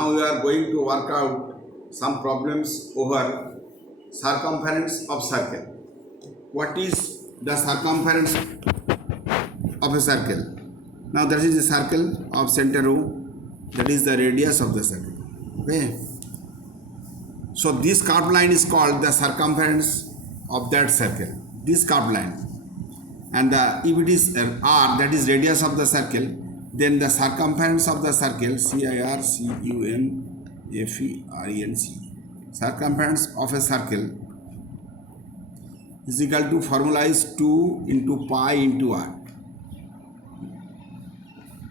Now we are going to work out some problems over circumference of circle. What is the circumference of a circle? Now that is the circle of center O, that is the radius of the circle. Okay. So this curved line is called the circumference of that circle. This curved line. And if it is r, that is radius of the circle, then the circumference of the circle, circumference, circumference of a circle is equal to, formula is 2 into pi into r.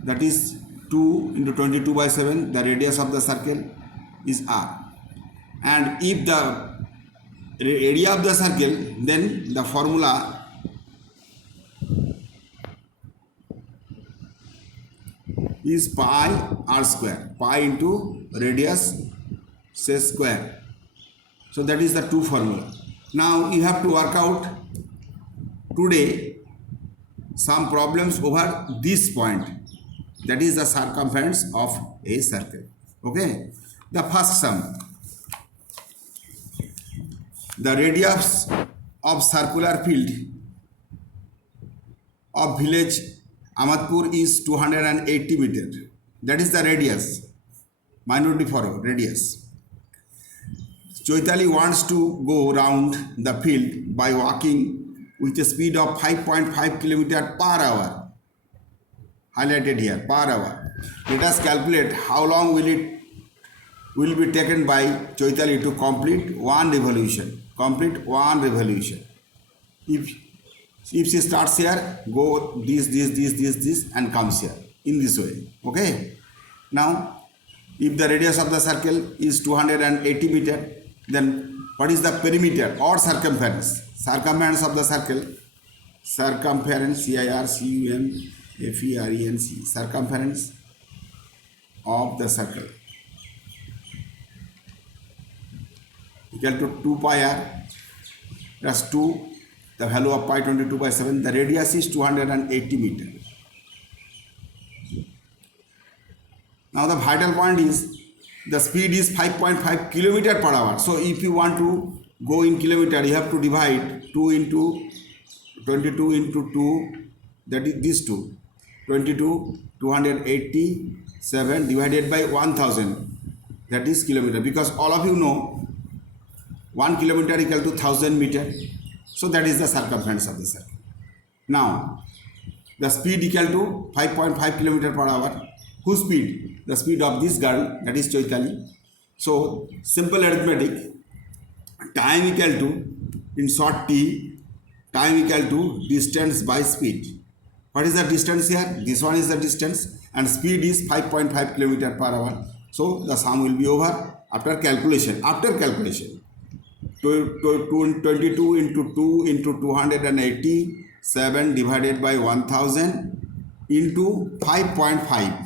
That is 2 into 22 by 7, the radius of the circle is r. And if the area of the circle, then the formula is pi r square, pi into radius say square. So that is the two formula. Now you have to work out today some problems over this point, that is the circumference of a circle. Okay. The first sum, the radius of circular field of village Ahmadpur is 280 meter. That is the radius, minority for radius. Choitali wants to go round the field by walking with a speed of 5.5 km per hour. Highlighted here, per hour. Let us calculate how long will be taken by Choitali to complete one revolution. If she starts here, go this and comes here in this way. Okay. Now, if the radius of the circle is 280 meter, then what is the perimeter or circumference? Circumference of the circle, circumference, circumference, circumference of the circle equal to 2 pi r plus 2, the value of pi 22 by 7, the radius is 280 meter. Now the vital point is the speed is 5.5 km per hour. So if you want to go in kilometer, you have to divide 2 into 22 into 2, that is this 2, 22, 287 divided by 1000, that is kilometer, because all of you know 1 kilometer equal to 1000 meter. So that is the circumference of the circle. Now the speed equal to 5.5 km per hour. Whose speed? The speed of this girl, that is Choitali. So simple arithmetic, time equal to, in short t, time equal to distance by speed. What is the distance here? This one is the distance, and speed is 5.5 km per hour. So the sum will be over after calculation. 22 into 2 into 287 divided by 1000 into 5.5,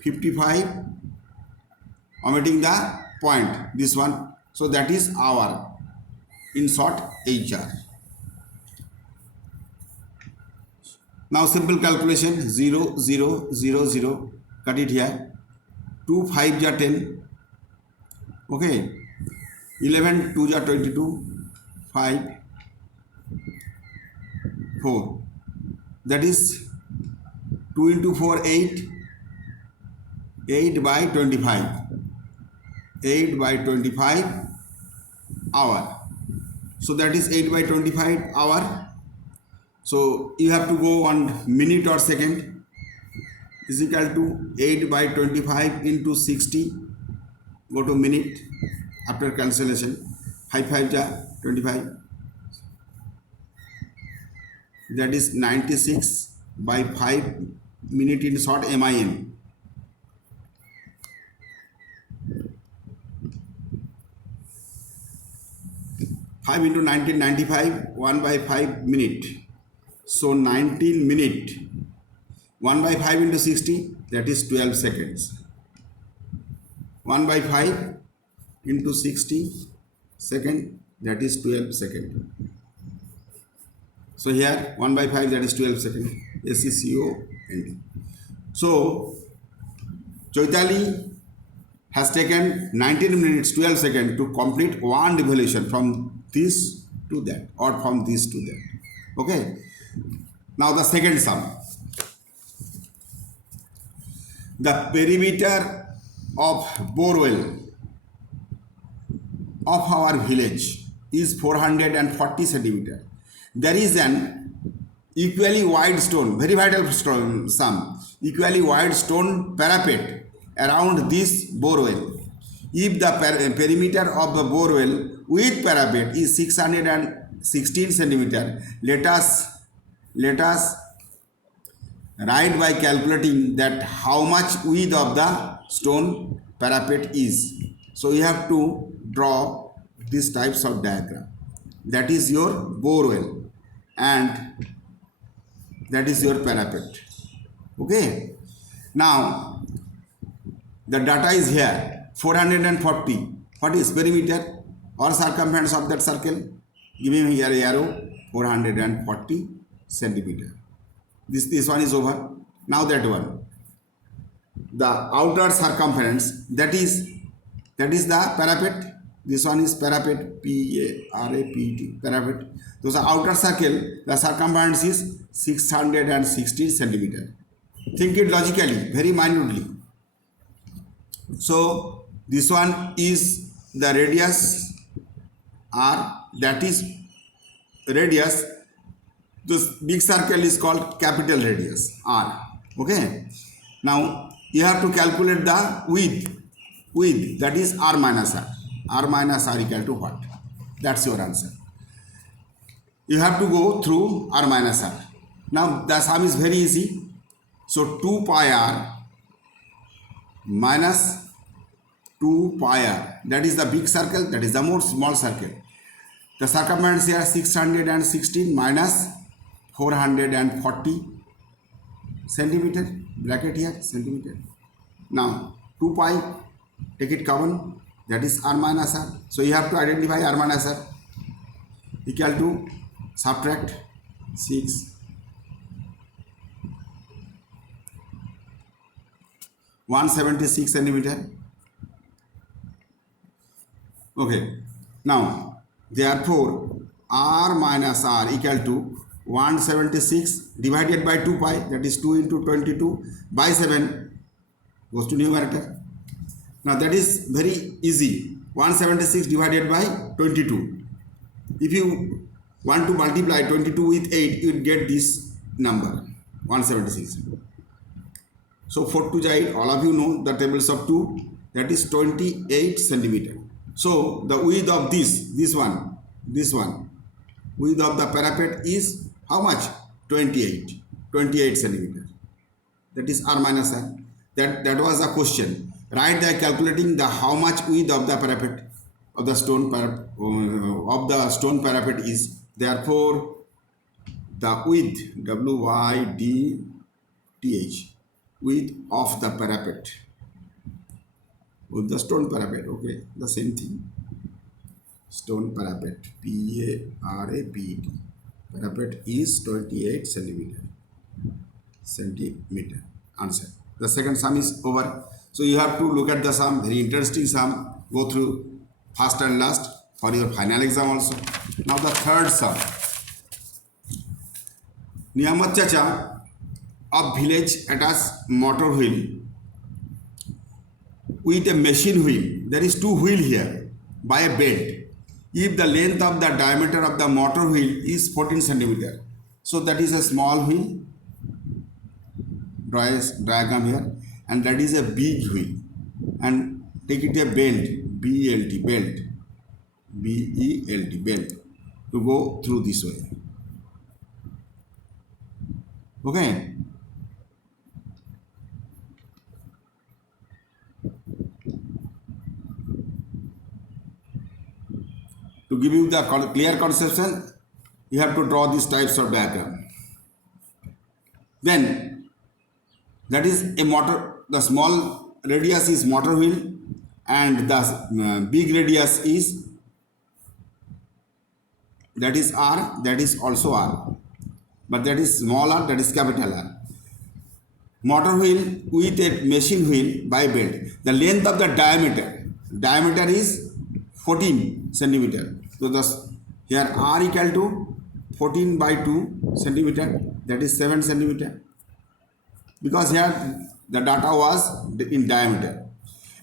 55, omitting the point, this one. So that is hour, in short HR. Now simple calculation, 0, 0, 0, 0, cut it here, 2 5 ja 10, okay, 11 2 ja 22, 5, 4, that is 2 into 4 8, 8 by 25, 8 by 25 hour. So that is 8 by 25 hour. So you have to go on minute or second, is equal to 8 by 25 into 60, go to minute after cancellation, 5 5 ja 25, that is 96 by 5 minute in short MIN. Five into 1995, 1 by 5 minute. So 19 minute. 1 by 5 into 60, that is 12 seconds. 1 by 5 into 60 second, that is 12 second. So here 1 by 5, that is 12 second. SECO. So Choitali has taken 19 minutes 12 seconds to complete one revolution from this to that or from this to that. Okay. Now the second sum. The perimeter of borewell of our village is 440 centimeter. There is an equally wide stone, very vital stone, sum, equally wide stone parapet around this borewell. If the perimeter of the borewell with parapet is 616 centimeter, let us write by calculating that how much width of the stone parapet is. So you have to draw these types of diagram. That is your borewell and that is your parapet. Okay. Now the data is here 440. What is perimeter or circumference of that circle? Give me here arrow 440 centimeter. This one is over. Now that one. The outer circumference that is the parapet. This one is parapet, P-A-R-A-P-E-T, parapet. Those are outer circle. The circumference is 660 centimeter. Think it logically, very minutely. So this one is the radius R, that is radius. This big circle is called capital radius R. Okay. Now you have to calculate the width. Width, that is R minus R. R minus R equal to what? That's your answer. You have to go through R minus R. Now the sum is very easy. So 2 pi R minus 2 pi R. That is the big circle, that is the more small circle. The circumference here 616 minus 440 centimeter. Bracket here, centimeter. Now 2 pi, take it common. That is R minus R. So you have to identify R minus R equal to subtract 6 176 centimeter. Okay. Now therefore R minus R equal to 176 divided by 2 pi, that is 2 into 22 by 7 goes to numerator. Now that is very easy. 176 divided by 22. If you want to multiply 22 with 8, you will get this number 176. So 4 to 8, all of you know the tables of 2, that is 28 centimeter. So the width of this one, width of the parapet is how much? 28 centimeter. That is R minus R. That was the question. Right there calculating the how much width of the parapet of the stone parapet is. Therefore the width, W-Y-D-T-H, width of the parapet, with the stone parapet, okay, the same thing. Stone parapet, P-A-R-A-P-E-T, parapet is 28 centimeter. Answer. The second sum is over. So you have to look at the sum, very interesting sum. Go through first and last for your final exam also. Now the third sum. Niyamat Chacha of village attached motor wheel with a machine wheel. There is 2 wheel here by a belt. If the length of the diameter of the motor wheel is 14 centimeter, so that is a small wheel. Draw a diagram here, and that is a big wheel. And take it a belt, B-E-L-T, belt, B-E-L-T, belt, to go through this way. Okay. To give you the clear conception, you have to draw these types of diagram. Then that is a motor, the small radius is motor wheel and the big radius is, that is R, that is also R, but that is small r, that is capital R. motor wheel with a machine wheel by belt. The length of the diameter is 14 centimeter. So thus here R equal to 14 by 2 centimeter, that is 7 centimeter, because here the data was in diameter,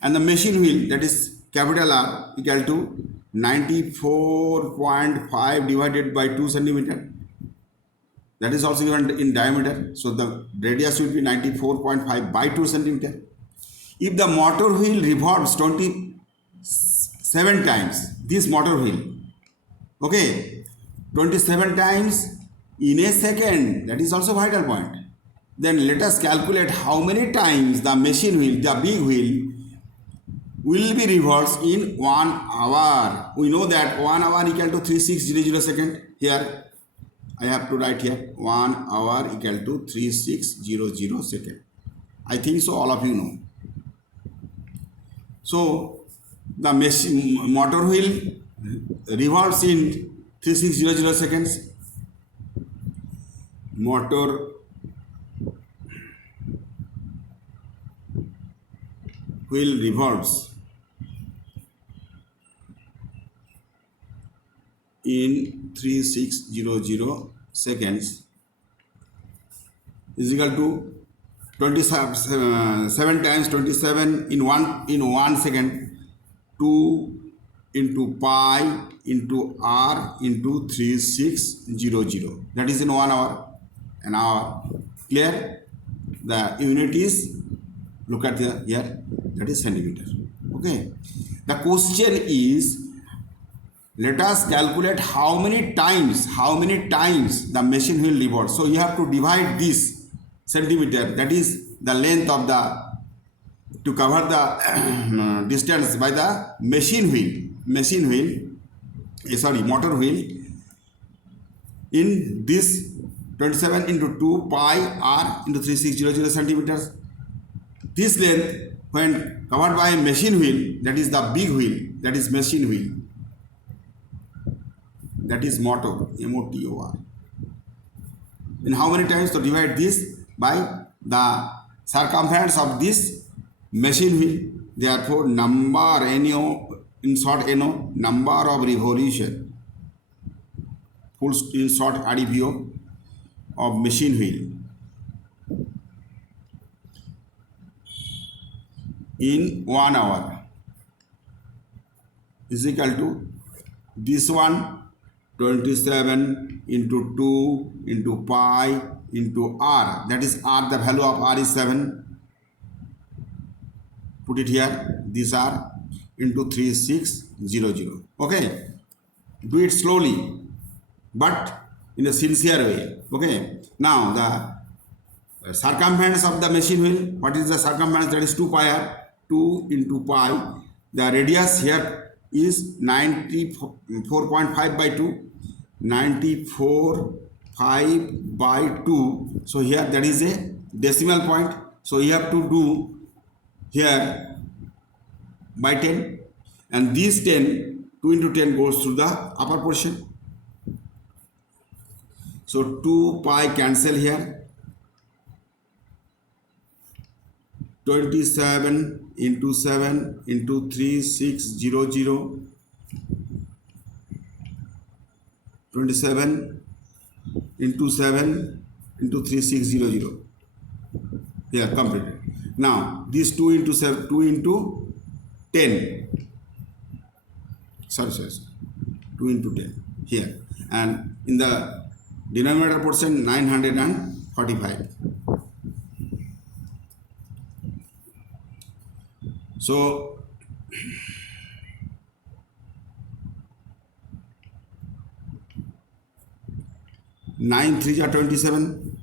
and the machine wheel, that is capital R, equal to 94.5 divided by 2 centimeter, that is also given in diameter. So the radius will be 94.5 by 2 centimeter. If the motor wheel revolves 27 times, this motor wheel, okay, 27 times in a second, that is also vital point. Then let us calculate how many times the machine wheel, the big wheel, will be revolved in 1 hour. We know that 1 hour equal to 3600 second. Here I have to write here 1 hour equal to 3600 second. I think so all of you know. So the machine motor wheel revolves in 3600 seconds. Motor wheel revolves in 3600 seconds is equal to 27 times 27 in 1 second, 2 into pi into r into 3600, that is in 1 hour, an hour. Clear? The unit is, look at the here, that is centimeter. Okay, the question is, let us calculate how many times the machine wheel revolves. So you have to divide this centimeter, that is the length of the, to cover the distance by the motor wheel, in this 27 into 2 pi r into 3600 centimeters. This length when covered by a machine wheel, that is the big wheel, that is machine wheel, that is motor, M-O-T-O-R. In how many times to divide this by the circumference of this machine wheel. Therefore, number NO, in short NO, number of revolution, full in short RDVO of machine wheel in 1 hour is equal to this one, 27 into 2 into pi into r, that is r, the value of r is 7, put it here, these are into 3600. Okay, do it slowly but in a sincere way. Okay, now the circumference of the machine wheel, what is the circumference? That is 2 pi r, 2 into pi, the radius here is 94.5 by 2, 94.5 by 2. So here that is a decimal point, so you have to do here by 10, and this 10, 2 into 10 goes through the upper portion. So 2 pi cancel here, 27 into 7 into 3600, 27 into 7 into 3600. Here completed. Now this 2 into 7, 2 into 10. Sorry. 2 into 10 here, and in the denominator portion 945. So 9 3 are 27,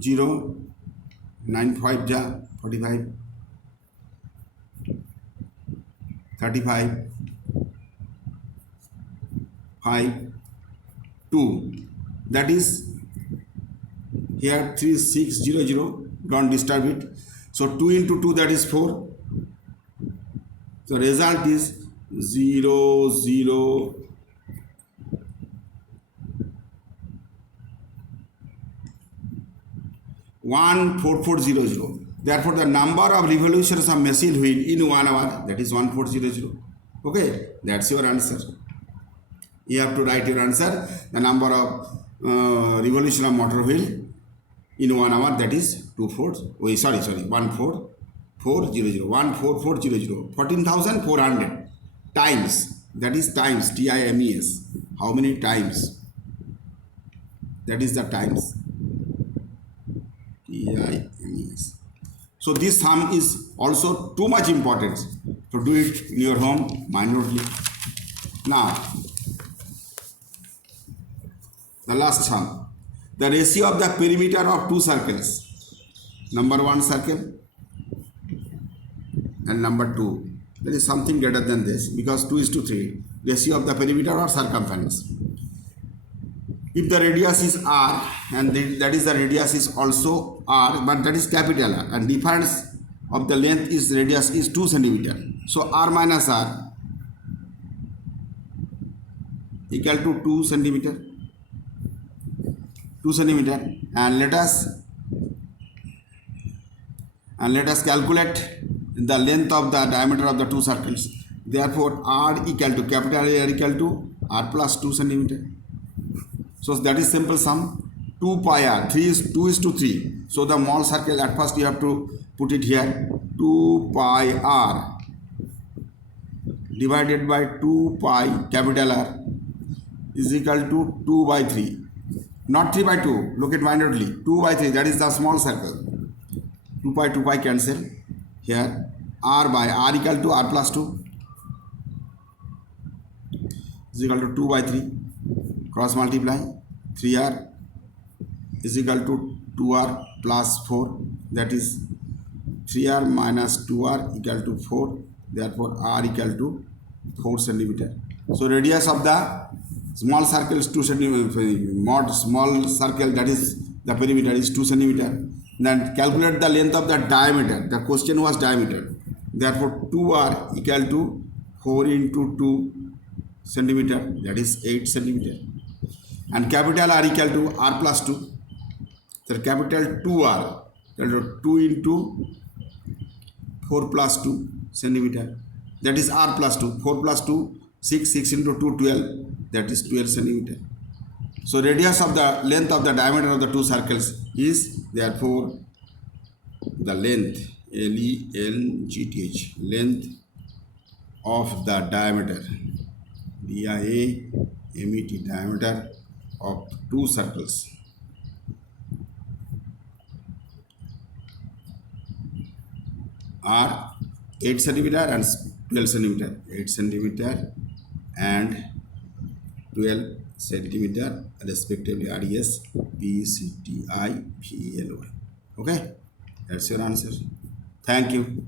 0, 9 5 ja 45, 35, 5, 2, that is here 3600, don't disturb it. So 2 into 2, that is 4. So result is 0 0 14400. Therefore, the number of revolutions of machine wheel in 1 hour, that is 1400. Okay, that's your answer. You have to write your answer. The number of revolution of motor wheel in 1 hour, that is 14400. 14,400 times. That is times, times. How many times? That is the times. Times. So this sum is also too much important. So do it in your home minutely. Now, the last sum. The ratio of the perimeter of two circles. Number 1 circle and number 2. There is something greater than this because 2:3. Ratio of the perimeter or circumference. If the radius is r and that is the radius is also r, but that is capital R, and difference of the length is radius is 2 centimeter. So r minus r equal to 2 centimeter. 2 centimeter, and let us calculate the length of the diameter of the two circles. Therefore, r equal to capital R equal to r plus 2 centimeter. So that is simple sum. 2 pi r, 2:3. So the small circle, at first you have to put it here. 2 pi r divided by 2 pi capital R is equal to 2/3. Not 3/2. Look at minutely. 2/3. That is the small circle. 2 pi cancel. Here r by r equal to r plus 2 is equal to 2/3. Cross multiply. 3r is equal to 2r plus 4. That is 3r minus 2r equal to 4. Therefore, r equal to 4 centimeter. So radius of the small circle is 2 centimeter. Mod small circle, that is the perimeter, is 2 centimeter. Then calculate the length of the diameter. The question was diameter. Therefore, 2r equal to 4 into 2 centimeter. That is 8 centimeter. And capital R equal to r plus 2. So capital 2r equal to 2 into 4 plus 2 centimeter. That is r plus 2. 4 plus 2, 6. 6 into 2, 12. That is 12 centimeter. So radius of the length of the diameter of the two circles is therefore the length, length, length of the diameter, diameter, diameter of two circles are 8 centimeter and 12 centimeter. 8 centimeter and 12 centimeter respectively. RDS, PCTI, PELY. Okay, that's your answer. Thank you.